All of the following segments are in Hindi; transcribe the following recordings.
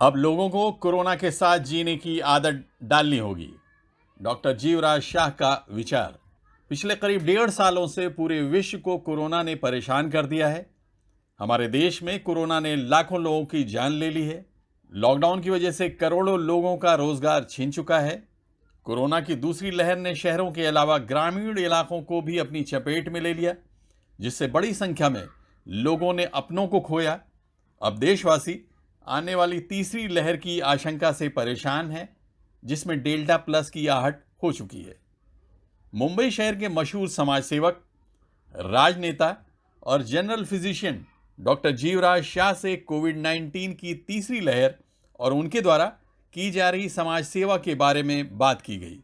अब लोगों को कोरोना के साथ जीने की आदत डालनी होगी। डॉक्टर जीवराज शाह का विचार। पिछले करीब 1.5 सालों से पूरे विश्व को कोरोना ने परेशान कर दिया है। हमारे देश में कोरोना ने लाखों लोगों की जान ले ली है। लॉकडाउन की वजह से करोड़ों लोगों का रोजगार छीन चुका है। कोरोना की दूसरी लहर ने शहरों के अलावा ग्रामीण इलाकों को भी अपनी चपेट में ले लिया, जिससे बड़ी संख्या में लोगों ने अपनों को खोया। अब देशवासी आने वाली तीसरी लहर की आशंका से परेशान है, जिसमें डेल्टा प्लस की आहट हो चुकी है। मुंबई शहर के मशहूर समाज सेवक, राजनेता और general physician doctor Jivraj Shah से कोविड-19 की तीसरी लहर और उनके द्वारा की जा रही समाज सेवा के बारे में बात की गई।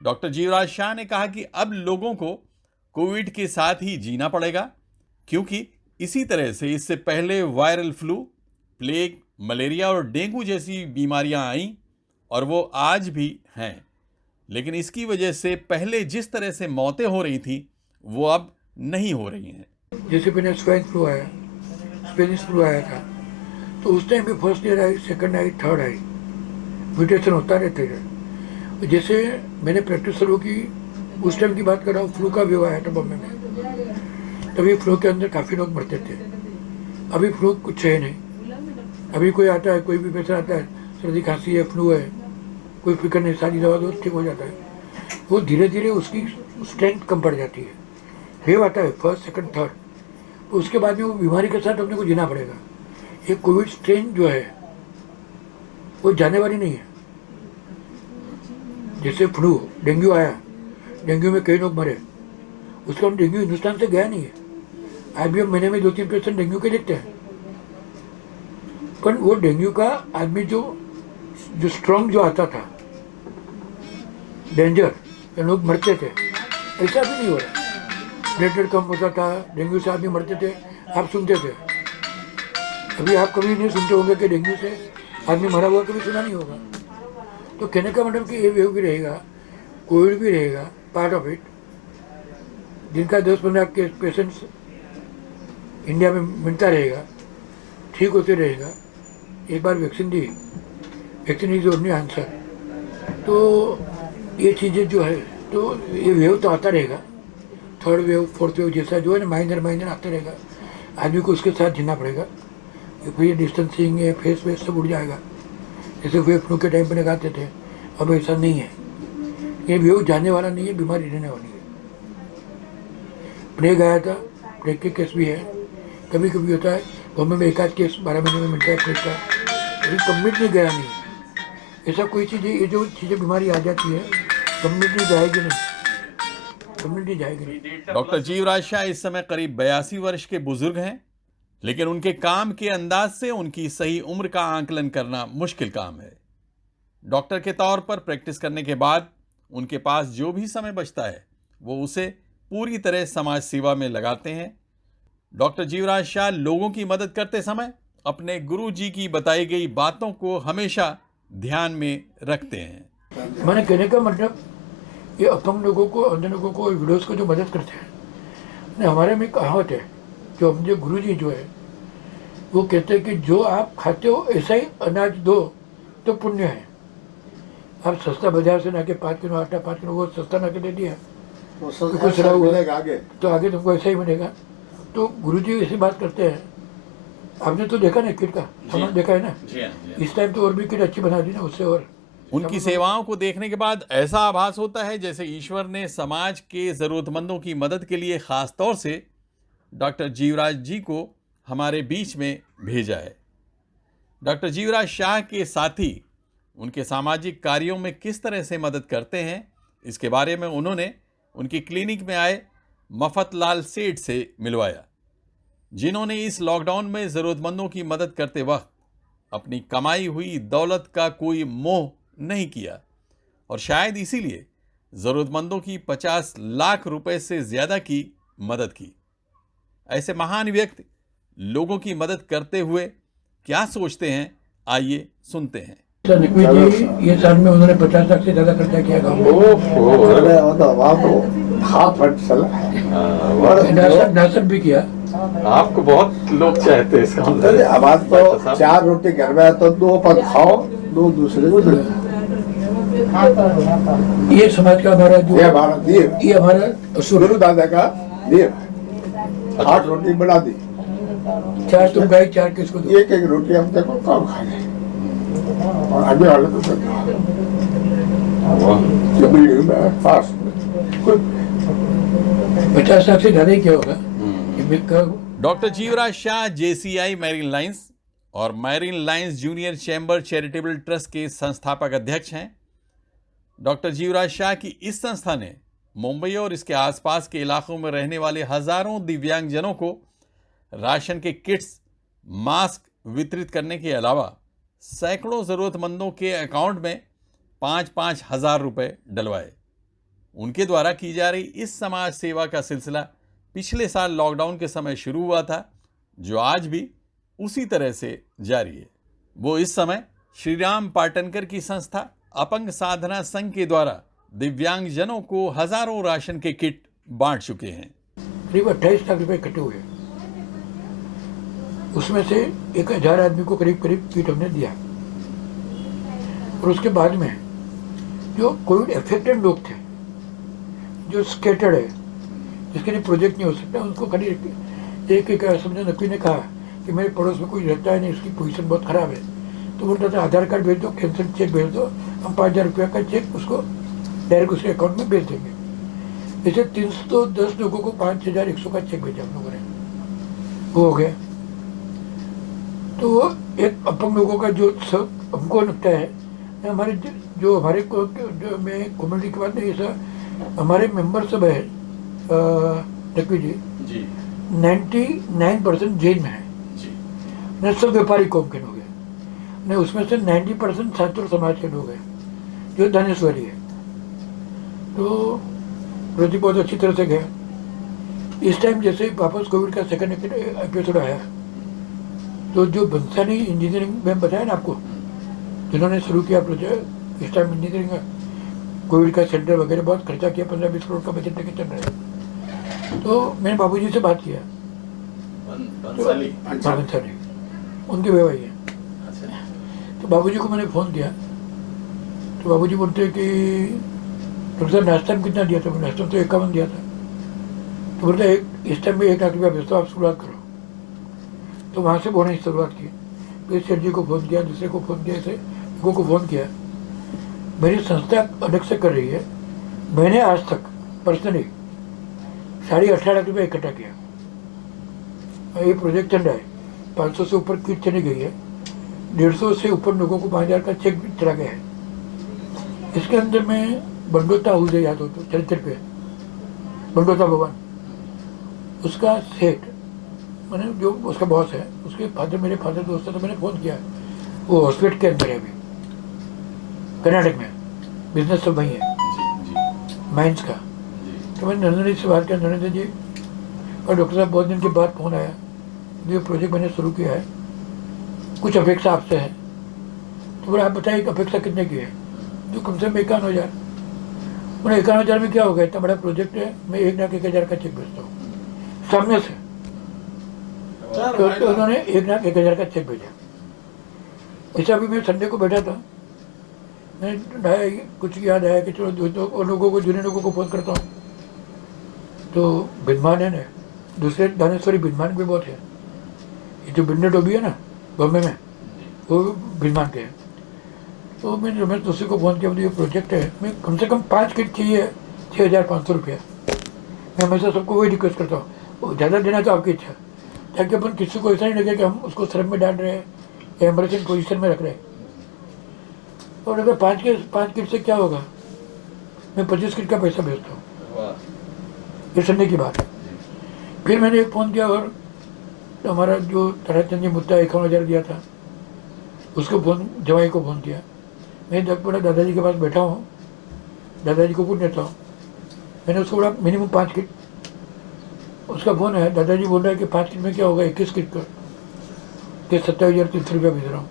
डॉक्टर जीवराज शाह ने कहा कि अब लोगों को कोविड के साथ ही जीना पड़ेगा, क्योंकि इसी तरह से इससे पहले वायरल फ्लू, प्लेग, मलेरिया और डेंगू जैसी बीमारियां आईं और वो आज भी हैं। लेकिन इसकी वजह से पहले जिस तरह से मौतें हो रही थी वो अब नहीं हो रही हैं। जैसे मैंने स्वाइन फ्लू आया, स्पेनिश फ्लू आया था, तो उस टाइम भी first year I, second I, third I, mutation होता रहते है। जैसे मैंने प्रैक्टिस शुरू की, उस टाइम की बात कर रहा हूँ, फ्लू का व्यू आया था बॉम्बे में। तभी फ्लू के अंदर काफ़ी लोग मरते थे। अभी फ्लू कुछ है नहीं। अभी कोई आता है, कोई भी पेशेंट आता है, सर्दी खांसी है, फ्लू है, कोई फिक्र नहीं, सारी दवा दो, ठीक हो जाता है। वो धीरे धीरे उसकी स्ट्रेंथ कम पड़ जाती है। वेव आता है फर्स्ट, सेकंड, थर्ड, तो उसके बाद में वो बीमारी के साथ अपने को जीना पड़ेगा। ये कोविड स्ट्रेन जो है वो जाने वाली नहीं है। जैसे फ्लू, डेंगू आया, डेंगू में कई लोग मरे, उसका हम डेंगू हिंदुस्तान से गया नहीं है। आज भी हम महीने में 2-3 पेशेंट डेंगू के देखते हैं, पर वो डेंगू का आदमी जो स्ट्रॉन्ग जो आता था, डेंजर, लोग मरते थे, ऐसा भी नहीं हो रहा। ब्लड रेट कम होता था, डेंगू से आदमी मरते थे, आप सुनते थे। अभी आप कभी नहीं सुनते होंगे कि डेंगू से आदमी मरा हुआ, कभी सुना नहीं होगा। तो कहने का मतलब कि ये वेव भी रहेगा, कोविड भी रहेगा, पार्ट ऑफ इट। जिनका 10-15 के पेशेंट्स इंडिया में मिलता रहेगा, ठीक होते रहेगा। एक बार वैक्सीन दी, वैक्सीन इज ओनली आंसर। तो ये चीज़ें जो है, तो ये वेव तो आता रहेगा, थर्ड वेव, फोर्थ वेव जैसा जो है ना, माइनर आता रहेगा। आदमी को उसके साथ जीना पड़ेगा। फिर ये डिस्टेंसिंग है, फेस वेस सब उड़ जाएगा, जैसे वे फ्लू के टाइम पे लगाते थे। अब ऐसा नहीं है। ये वेव जाने वाला नहीं है, बीमारी रहने वाली है। प्लेग आया था, प्लेग के केस भी है, कभी कभी होता है। बॉम्बे में 1 आध केस 12 महीने में मिलता है प्लेग का, अभी कम्प्लीटली गया नहीं है। ऐसा कोई चीज़, ये जो चीज़ें बीमारी आ जाती है, कम्प्लीटली जाएगी नहीं, कम्प्लीटली जाएगी नहीं। डॉक्टर जीवराज शाह इस समय करीब 82 वर्ष के बुजुर्ग हैं, लेकिन उनके काम के अंदाज से उनकी सही उम्र का आकलन करना मुश्किल काम है। डॉक्टर के तौर पर प्रैक्टिस करने के बाद उनके पास जो भी समय बचता है वो उसे पूरी तरह समाज सेवा में लगाते हैं। डॉक्टर जीवराज शाह लोगों की मदद करते समय अपने गुरु जी की बताई गई बातों को हमेशा ध्यान में रखते हैं। मैंने कहने का मतलब, ये अपंग लोगों को, अन्य लोगों को, विडोज को जो मदद करते हैं, हमारे में कहावत है, जो अपने गुरु जी जो है वो कहते हैं कि जो आप खाते हो ऐसा ही अनाज दो तो पुण्य है। आप सस्ता बाजार से ला के 5 किलो आटा, 5 किलो वो सस्ता ला के दे दिया, तो सड़ा हुआ तो आगे तुमको ऐसा ही मिलेगा। तो गुरु जी ऐसी बात करते हैं। आपने तो देखा ना किट का सामान, देखा है ना। इस टाइम तो और भी किट अच्छी बना दी ना उससे। और उनकी सेवाओं को देखने के बाद ऐसा आभास होता है जैसे ईश्वर ने समाज के जरूरतमंदों की मदद के लिए खास तौर से डॉक्टर जीवराज जी को हमारे बीच में भेजा है। डॉक्टर जीवराज शाह के साथी उनके सामाजिक कार्यों में किस तरह से मदद करते हैं, इसके बारे में उन्होंने उनकी क्लिनिक में आए मफतलाल सेठ से मिलवाया, जिन्होंने इस लॉकडाउन में ज़रूरतमंदों की मदद करते वक्त अपनी कमाई हुई दौलत का कोई मोह नहीं किया और शायद इसीलिए ज़रूरतमंदों की 50 लाख रुपए से ज़्यादा की मदद की। ऐसे महान व्यक्ति लोगों की मदद करते हुए क्या सोचते हैं, आइए सुनते हैं। नकवी जी, ये साल में उन्होंने 50 लाख से ज़्यादा खर्चा किया गाँव में। नासक भी किया, आपको बहुत लोग चाहते हैं इसका मतलब। अरे हमारे तो 4 रोटी घर में है तो 2 पद खाओ, 2 दूसरे को दो। ये समाज का हमारा जो ये हमारा देव, ये हमारा सुर गुरु दादा का देव। 8 रोटी बना दी, 4 तुम खाई 4 किसको दो। एक रोटी हम देखो कम खा गए और आगे वाले तो सब बिल्डिंग में पास 50 लाख से ज्यादा ही क्या होगा। Doctor Jivraj Shah JCI Marine Lines और Marine Lines junior chamber charitable trust के संस्थापक अध्यक्ष हैं। डॉक्टर जीवराज शाह की इस संस्था ने मुंबई और इसके आसपास के इलाकों में रहने वाले हजारों दिव्यांगजनों को राशन के किट्स, मास्क वितरित करने के अलावा सैकड़ों जरूरतमंदों के अकाउंट में 5-5 हजार रुपए डलवाए। उनके द्वारा की जा रही इस समाज सेवा का सिलसिला पिछले साल लॉकडाउन के समय शुरू हुआ था, जो आज भी उसी तरह से जारी है। वो इस समय श्रीराम पाटनकर की संस्था अपंग साधना संघ के द्वारा दिव्यांगजनों को हजारों राशन के किट बांट चुके हैं। करीब 28 लाख रुपए इकट्ठे हुए, उसमें से 1000 आदमी को करीब किट हमने दिया। और उसके बाद में जो कोविड अफेक्टेड लोग थे, जो स्केटर्ड है, जिसके लिए प्रोजेक्ट नहीं हो सकता, उनको खाली एक समझो नकवी ने कहा कि मेरे पड़ोस में कोई रहता है नहीं, उसकी पोजीशन बहुत ख़राब है, तो बोलता था आधार कार्ड भेज दो, कैंसिल चेक भेज दो, हम 5000 रुपये का चेक उसको डायरेक्ट उसके अकाउंट में भेज देंगे। ऐसे 310 लोगों को 5100 का चेक भेजा हम लोगों ने, वो हो गया। तो वो एक अपंग लोगों का जो सब हमको लगता है, हमारे जो हमारे को जो मैं कम्युनिटी के बाद नहीं, ऐसा हमारे मेंबर सब है नकवी जी 99% जेल में है, न सब व्यापारी कौम के लोग हैं, न उसमें से 90% छात्र समाज के लोग हैं जो दानेश्वरी है। तो प्रोजेक्ट बहुत अच्छी तरह से गया। इस टाइम जैसे वापस कोविड का सेकंड एपिसोड आया, तो जो बंसानी इंजीनियरिंग में बताया ना आपको, जिन्होंने शुरू किया प्रोजेक्ट, इस टाइम इंजीनियरिंग कोविड का सेंटर वगैरह बहुत खर्चा किया, 15-20 करोड़ का बजट लेके चल रहा है। तो मैंने बाबूजी से बात किया, बंसाली उनके व्यवहार है। तो बाबूजी को मैंने फ़ोन किया, तो बाबूजी बोलते कि डॉक्टर साहब नाश्ता में कितना दिया था? नाश्ता में तो 51 दिया था। तो बोलते इस टाइम में 1 लाख रुपया भेजता, आप शुरुआत करो। तो वहाँ से बोलने की शुरुआत की, फिर सेठ जी को फ़ोन किया, दूसरे को फ़ोन किया, ऐसे लोगों को फ़ोन किया। मेरी संस्था अलग से कर रही है, मैंने आज तक पर्सनली 18.5 लाख रुपये इकट्ठा किया। ये प्रोजेक्ट चल रहा है, 500 से ऊपर किट चली गई है, 150 से ऊपर लोगों को 5000 का चेक भी चला गया है। इसके अंदर में बंडोता हाउस है, याद हो तो चरित्र पे बंडोता भवन, उसका सेठ मैंने जो उसका बॉस है, उसके फादर मेरे फादर दोस्त है, तो मैंने फ़ोन किया, वो हॉस्पिटल के अंदर है अभी कर्नाटक में, बिजनेस सब वहीं है माइंस का। तो मैंने नरेंद्र जी से बात किया, नरेंद्र जी और डॉक्टर साहब बहुत दिन के बाद फ़ोन आया, जो प्रोजेक्ट मैंने शुरू किया है, कुछ अपेक्षा आपसे है। तो बोले आप बताइए अपेक्षा कितने की है? जो कम से कम 51,000। मैंने 51,000 में क्या होगा, इतना बड़ा प्रोजेक्ट है, मैं 1,01,000 का चेक भेजता हूँ सामने से। तो उन्होंने 1,01,000 का चेक भेजा। ऐसा भी मैं संडे को बैठा था, मैंने कुछ याद आया कि चलो दोस्तों और लोगों को, जूनियर लोगों को फ़ोन करता हूँ। तो बिन्मान है ना, दूसरे दानेश्वरी बिन्मान भी बहुत है, ये जो बिन्ने डोबी है ना बॉम्बे में, वो बिन्मान के हैं। तो मैंने रमेश दूसरे को फ़ोन किया, मुझे ये प्रोजेक्ट है, मैं कम से कम 5 किट चाहिए, 6,500 रुपया। मैं हमेशा सबको वही रिक्वेस्ट करता हूँ, ज़्यादा देना तो आपकी इच्छा, ताकि अपन किसी को ऐसा नहीं लगे कि हम उसको शर्म में डाल रहे हैं या एम्बरेसिंग पोजीशन में रख रहे हैं। और अगर 5 किट से क्या होगा, मैं 25 किट का पैसा भेजता हूँ, ये सुनने की बात है। फिर मैंने एक फ़ोन किया, और तो हमारा जो ताराचंद जी मुद्दा 51,000 दिया था, उसको फ़ोन, जवाई को फ़ोन किया। मैं जब बड़ा दादाजी के पास बैठा हूँ, दादाजी को पूछ लेता हूँ, मैंने उसको बोला मिनिमम 5 किट, उसका फ़ोन है, दादाजी बोल रहा है कि 5 किट में क्या होगा, 21 किट का, कि 27,300 रुपया भेज रहा हूँ।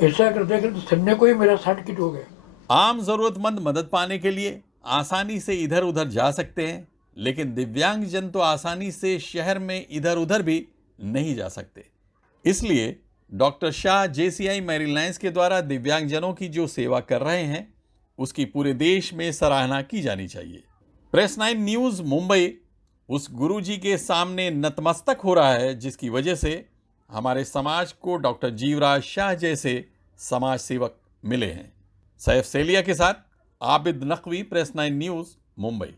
ऐसा करते करते संडे को ही मेरा 60 किट हो गया। आम जरूरतमंद मदद पाने के लिए आसानी से इधर उधर जा सकते हैं, लेकिन दिव्यांगजन तो आसानी से शहर में इधर उधर भी नहीं जा सकते। इसलिए डॉक्टर शाह JCI मैरीलाइंस के द्वारा दिव्यांगजनों की जो सेवा कर रहे हैं उसकी पूरे देश में सराहना की जानी चाहिए। प्रेस 9 न्यूज़ मुंबई उस गुरुजी के सामने नतमस्तक हो रहा है जिसकी वजह से हमारे समाज को डॉक्टर जीवराज शाह जैसे समाज सेवक मिले हैं। सैफ सेलिया के साथ आबिद नकवी, प्रेस 9 न्यूज़ मुंबई।